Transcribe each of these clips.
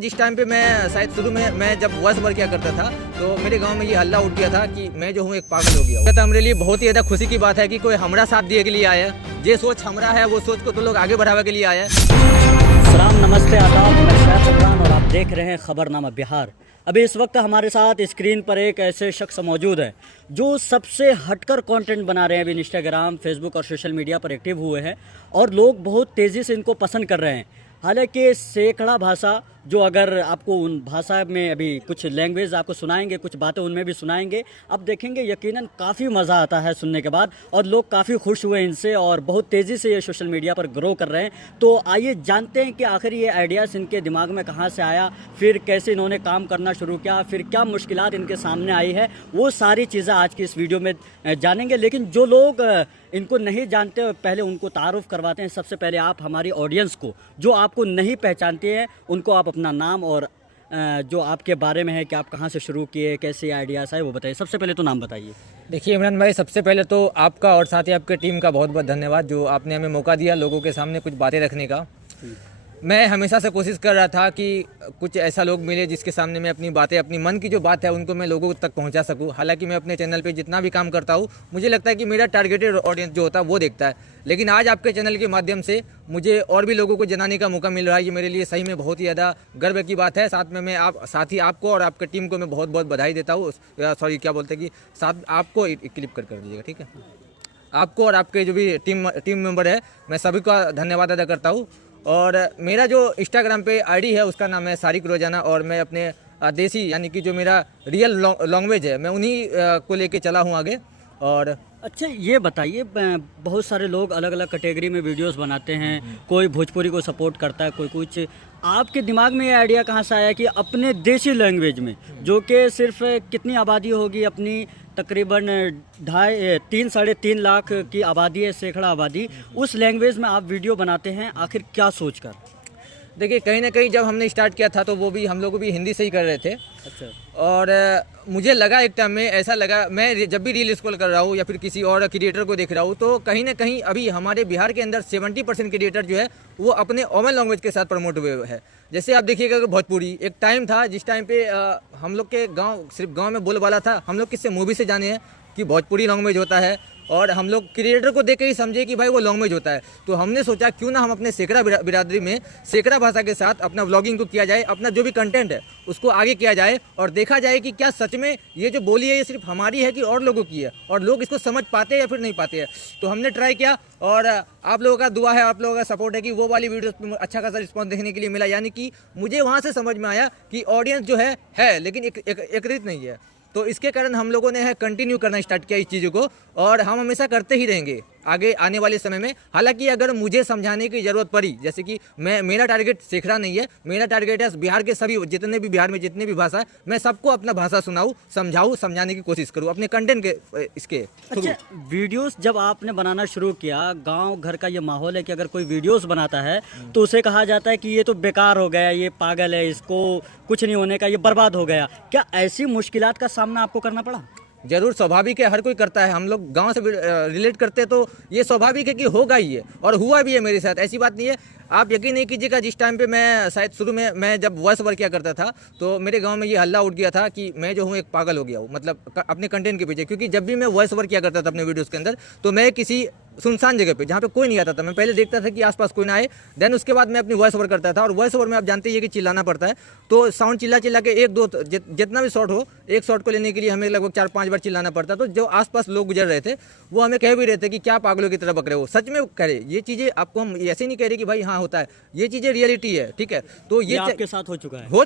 जिस टाइम पे मैं शायद शुरू में मैं जब वॉइस ओवर किया करता था तो मेरे गांव में ये हल्ला उठ गया था कि मैं जो हूँ एक पागल हो गया हूँ। तो मेरे लिए बहुत ही ज़्यादा खुशी की बात है कि कोई हमारा साथ दिए के लिए आया है। ये सोच हमारा है, वो सोच को तो लोग आगे बढ़ावे के लिए आया है। सलाम, नमस्ते, आदाब। मैं शायद इमरान और आप देख रहे हैं खबरनामा बिहार। अभी इस वक्त हमारे साथ स्क्रीन पर एक ऐसे शख्स मौजूद हैं जो सबसे हटकर कंटेंट बना रहे हैं। अभी इंस्टाग्राम, फेसबुक और सोशल मीडिया पर एक्टिव हुए हैं और लोग बहुत तेज़ी से इनको पसंद कर रहे हैं। हालांकि सैकड़ा भाषा, जो अगर आपको उन भाषा में अभी कुछ लैंग्वेज आपको सुनाएंगे, कुछ बातें उनमें भी सुनाएंगे, अब देखेंगे यकीनन काफ़ी मज़ा आता है सुनने के बाद और लोग काफ़ी खुश हुए इनसे और बहुत तेज़ी से ये सोशल मीडिया पर ग्रो कर रहे हैं। तो आइए जानते हैं कि आखिर ये आइडियाज़ इनके दिमाग में कहाँ से आया, फिर कैसे इन्होंने काम करना शुरू किया, फिर क्या मुश्किलात इनके सामने आई है, वो सारी चीज़ें आज की इस वीडियो में जानेंगे। लेकिन जो लोग इनको नहीं जानते, पहले उनको तारुफ करवाते हैं। सबसे पहले आप हमारी ऑडियंस को, जो आपको नहीं पहचानते हैं, उनको आप अपना नाम और जो आपके बारे में है कि आप कहाँ से शुरू किए, कैसे आइडियाज़ आए, वो बताइए। सबसे पहले तो नाम बताइए। देखिए इमरान भाई, सबसे पहले तो आपका और साथ ही आपके टीम का बहुत बहुत धन्यवाद जो आपने हमें मौका दिया लोगों के सामने कुछ बातें रखने का। मैं हमेशा से कोशिश कर रहा था कि कुछ ऐसा लोग मिले जिसके सामने मैं अपनी बातें, अपनी मन की जो बात है उनको मैं लोगों तक पहुंचा सकूं। हालांकि मैं अपने चैनल पे जितना भी काम करता हूं, मुझे लगता है कि मेरा टारगेटेड ऑडियंस जो होता है वो देखता है। लेकिन आज आपके चैनल के माध्यम से मुझे और भी लोगों को जनाने का मौका मिल रहा है। ये मेरे लिए सही में बहुत ही ज़्यादा गर्व की बात है। साथ में मैं साथ ही आपको और आपकी टीम को मैं बहुत बहुत बधाई देता हूँ। सॉरी, क्या बोलते हैं कि साथ आपको एक क्लिप कर दीजिएगा, ठीक है। आपको और आपके जो भी टीम मेंबर है, मैं सभी का धन्यवाद अदा करता हूँ। और मेरा जो इंस्टाग्राम पे आईडी है उसका नाम है सारिक रोजाना, और मैं अपने देसी यानी कि जो मेरा रियल लैंग्वेज है मैं उन्हीं को लेके चला हूँ आगे। और अच्छा, ये बताइए, बहुत सारे लोग अलग अलग कैटेगरी में वीडियोस बनाते हैं, कोई भोजपुरी को सपोर्ट करता है, कोई कुछ। आपके दिमाग में ये आइडिया कहाँ से आया कि अपने देसी लैंग्वेज में, जो कि सिर्फ कितनी आबादी होगी अपनी, तकरीबन 3.5-3 लाख की आबादी है, सैकड़ा आबादी, उस लैंग्वेज में आप वीडियो बनाते हैं, आखिर क्या सोचकर? देखिए, कहीं ना कहीं जब हमने स्टार्ट किया था तो वो भी हम लोग भी हिंदी से ही कर रहे थे। अच्छा। और मुझे लगा एक टाइम में, ऐसा लगा, मैं जब भी रील स्क्रॉल कर रहा हूँ या फिर किसी और क्रिएटर को देख रहा हूँ तो कहीं ना कहीं अभी हमारे बिहार के अंदर 70% क्रिएटर जो है वो अपने ओमन लैंग्वेज के साथ प्रमोट हुए है। जैसे आप देखिएगा कि भोजपुरी एक टाइम था जिस टाइम पे हम लोग के गाँव सिर्फ गाँव में बोलबाला था। हम लोग किससे मूवी से जाने हैं कि भोजपुरी लैंग्वेज होता है, और हम लोग क्रिएटर को देख के ही समझे कि भाई वो लैंग्वेज होता है। तो हमने सोचा क्यों ना हम अपने सैकड़ा बिरादरी में सैकड़ा भाषा के साथ अपना व्लॉगिंग को किया जाए, अपना जो भी कंटेंट है उसको आगे किया जाए और देखा जाए कि क्या सच में ये जो बोली है ये सिर्फ हमारी है कि और लोगों की है, और लोग इसको समझ पाते हैं या फिर नहीं पाते हैं। तो हमने ट्राई किया और आप लोगों का दुआ है, आप लोगों का सपोर्ट है कि वो वाली वीडियोस अच्छा खासा रिस्पॉन्स देखने के लिए मिला। यानी कि मुझे वहाँ से समझ में आया कि ऑडियंस जो है लेकिन एकत्रित नहीं है। तो इसके कारण हम लोगों ने कंटिन्यू करना स्टार्ट किया इस चीज़ों को, और हम हमेशा करते ही रहेंगे आगे आने वाले समय में। हालांकि अगर मुझे समझाने की ज़रूरत पड़ी, जैसे कि मेरा टारगेट सैकड़ा नहीं है, मेरा टारगेट है बिहार के सभी जितने भी बिहार में जितने भी भाषा है, मैं सबको अपना भाषा सुनाऊँ, समझाऊँ, समझाने की कोशिश करूँ अपने कंटेंट के इसके। अच्छा, वीडियोस जब आपने बनाना शुरू किया, गांव घर का ये माहौल है कि अगर कोई वीडियोस बनाता है तो उसे कहा जाता है कि ये तो बेकार हो गया, ये पागल है, इसको कुछ नहीं होने का, ये बर्बाद हो गया। क्या ऐसी मुश्किलात का सामना आपको करना पड़ा? जरूर, स्वाभाविक है, हर कोई करता है। हम लोग गांव से रिलेट करते हैं तो ये स्वाभाविक है कि होगा ही है, और हुआ भी है मेरे साथ। ऐसी बात नहीं है, आप यकीन नहीं कीजिएगा। जिस टाइम पे मैं शायद शुरू में मैं जब वॉइस ओवर किया करता था तो मेरे गांव में ये हल्ला उठ गया था कि मैं जो हूँ एक पागल हो गया हूँ, मतलब अपने कंटेंट के पीछे। क्योंकि जब भी मैं वॉइस ओवर किया करता था अपने वीडियोस के अंदर तो मैं किसी सुनसान जगह पे जहाँ पे कोई नहीं आता था, मैं पहले देखता था कि आसपास कोई ना आए, देन उसके बाद मैं अपनी वॉइस ओवर करता था। और वॉइस ओवर में आप जानते ही कि चिल्लाना पड़ता है, तो साउंड चिल्ला के एक दो जितना भी शॉट हो, एक शॉट को लेने के लिए हमें लगभग 4-5 बार चिल्लाना पड़ता। तो जो आसपास लोग गुजर रहे थे वो हमें कह भी रहे थे कि क्या पागलों की तरह बक रहे हो। सच में कह रहे, ये चीज़ें आपको हम ऐसे नहीं कह रहे कि भाई हाँ होता है, ये चीज़ें रियलिटी है, ठीक है। तो ये आपके साथ हो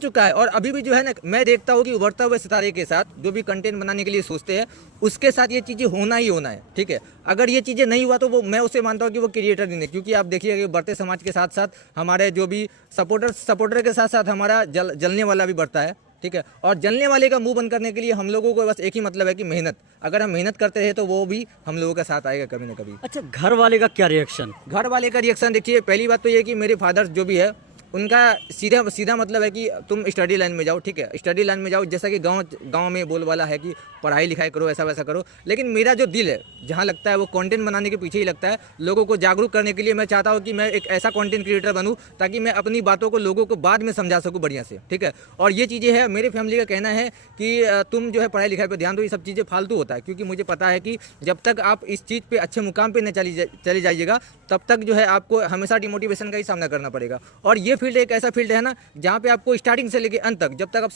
चुका है और अभी भी जो है ना, मैं देखता हूँ कि उभरता हुए सितारे के साथ जो भी कंटेंट बनाने के लिए सोचते हैं उसके साथ ये चीज़ें होना ही होना है, ठीक है। अगर ये चीज़ें नहीं हुआ तो वो मैं उसे मानता हूँ कि वो क्रिएटर नहीं है। क्योंकि आप देखिए कि बढ़ते समाज के साथ साथ हमारे जो भी सपोर्टर के साथ साथ हमारा जलने वाला भी बढ़ता है, ठीक है। और जलने वाले का मुंह बंद करने के लिए हम लोगों को बस एक ही मतलब है कि मेहनत। अगर हम मेहनत करते रहे तो वो भी हम लोगों का साथ आएगा कभी ना कभी। अच्छा, घर वाले का क्या रिएक्शन? घर वाले का रिएक्शन देखिए, पहली बात तो ये कि मेरे फादर जो भी है उनका सीधा सीधा मतलब है कि तुम स्टडी लाइन में जाओ, ठीक है, स्टडी लाइन में जाओ। जैसा कि गांव में बोलबाला है कि पढ़ाई लिखाई करो, ऐसा वैसा करो, लेकिन मेरा जो दिल है जहाँ लगता है वो कंटेंट बनाने के पीछे ही लगता है। लोगों को जागरूक करने के लिए मैं चाहता हूँ कि मैं एक ऐसा कंटेंट क्रिएटर बनूँ ताकि मैं अपनी बातों को लोगों को बाद में समझा सकूँ बढ़िया से, ठीक है। और ये चीज़ें हैं, मेरे फैमिली का कहना है कि तुम जो है पढ़ाई लिखाई पर ध्यान दो, ये सब चीज़ें फालतू होता है, क्योंकि मुझे पता है कि जब तक आप इस चीज़ पे अच्छे मुकाम पे न चले जाइएगा तब तक जो है आपको हमेशा डिमोटिवेशन का ही सामना करना पड़ेगा। और ये फील्ड एक ऐसा फील्ड है ना जहाँ पे आपको स्टार्टिंग से लेकर अंत तक, जब तक आप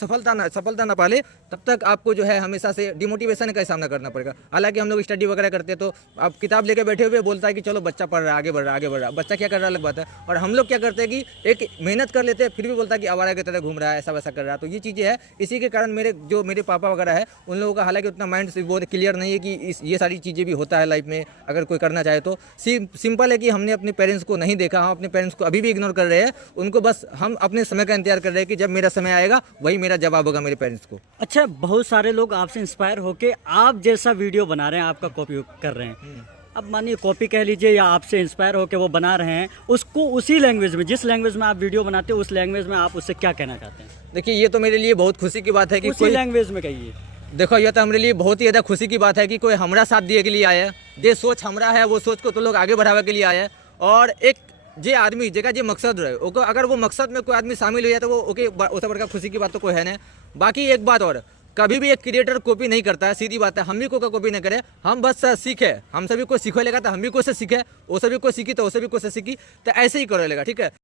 सफलता ना पाले तब तक आपको जो है हमेशा से डिमोटिवेशन का ही सामना करना पड़ेगा। हालांकि हम लोग स्टडी वगैरह करते हैं तो आप किताब लेके बैठे हुए बोलता है कि चलो बच्चा पढ़ रहा है, आगे बढ़ रहा, बच्चा क्या कर रहा है अलग बात है। और हम लोग क्या करते हैं कि एक मेहनत कर लेते हैं फिर भी बोलता है कि आवारा की तरह घूम रहा है, ऐसा वैसा कर रहा है। तो ये चीज़ें है, इसी के कारण मेरे पापा वगैरह है उन लोगों का हालांकि उतना माइंड बहुत क्लियर नहीं है कि ये सारी चीज़ें भी होता है लाइफ में अगर कोई करना चाहे तो। सिंपल है कि हमने अपने पेरेंट्स को नहीं देखा, हम अपने पेरेंट्स को अभी भी इग्नोर कर रहे हैं, उनको बस हम अपने समय का इंतजार कर रहे हैं कि जब मेरा समय आएगा वही मेरा जवाब होगा मेरे पेरेंट्स को। अच्छा, बहुत सारे लोग आपसे इंस्पायर होके आप जैसा वीडियो बना रहे हैं, आपका कॉपी कर रहे हैं। अब मानिए कॉपी कह लीजिए या आपसे इंस्पायर होके वो बना रहे हैं, उसको उसी लैंग्वेज में, जिस लैंग्वेज में आप वीडियो बनाते हो उस लैंग्वेज में आप उससे क्या कहना चाहते हैं? देखिए, ये तो मेरे लिए बहुत खुशी की बात है कि उसी लैंग्वेज में कहिए। देखो, ये तो हमारे लिए बहुत ही ज़्यादा खुशी की बात है कि कोई हमारा साथ दिए के लिए आया है। जे सोच हमारा है वो सोच को तो लोग आगे बढ़ावे के लिए आया है। और एक जे आदमी जगह जे मकसद रहे ओको, अगर वो मकसद में कोई आदमी शामिल हो जाए तो वो ओके, उससे बड़का खुशी की बात तो कोई है नहीं। बाकी एक बात और, कभी भी एक क्रिएटर कॉपी नहीं करता है, सीधी बात है। हम भी को कॉपी नहीं करें, हम बस सीखे, हम सभी को सीखे लेगा तो हम भी को से सीखे, वो सभी को सीखी तो वो सभी को से सीखी, तो ऐसे ही करे लेगा, ठीक है।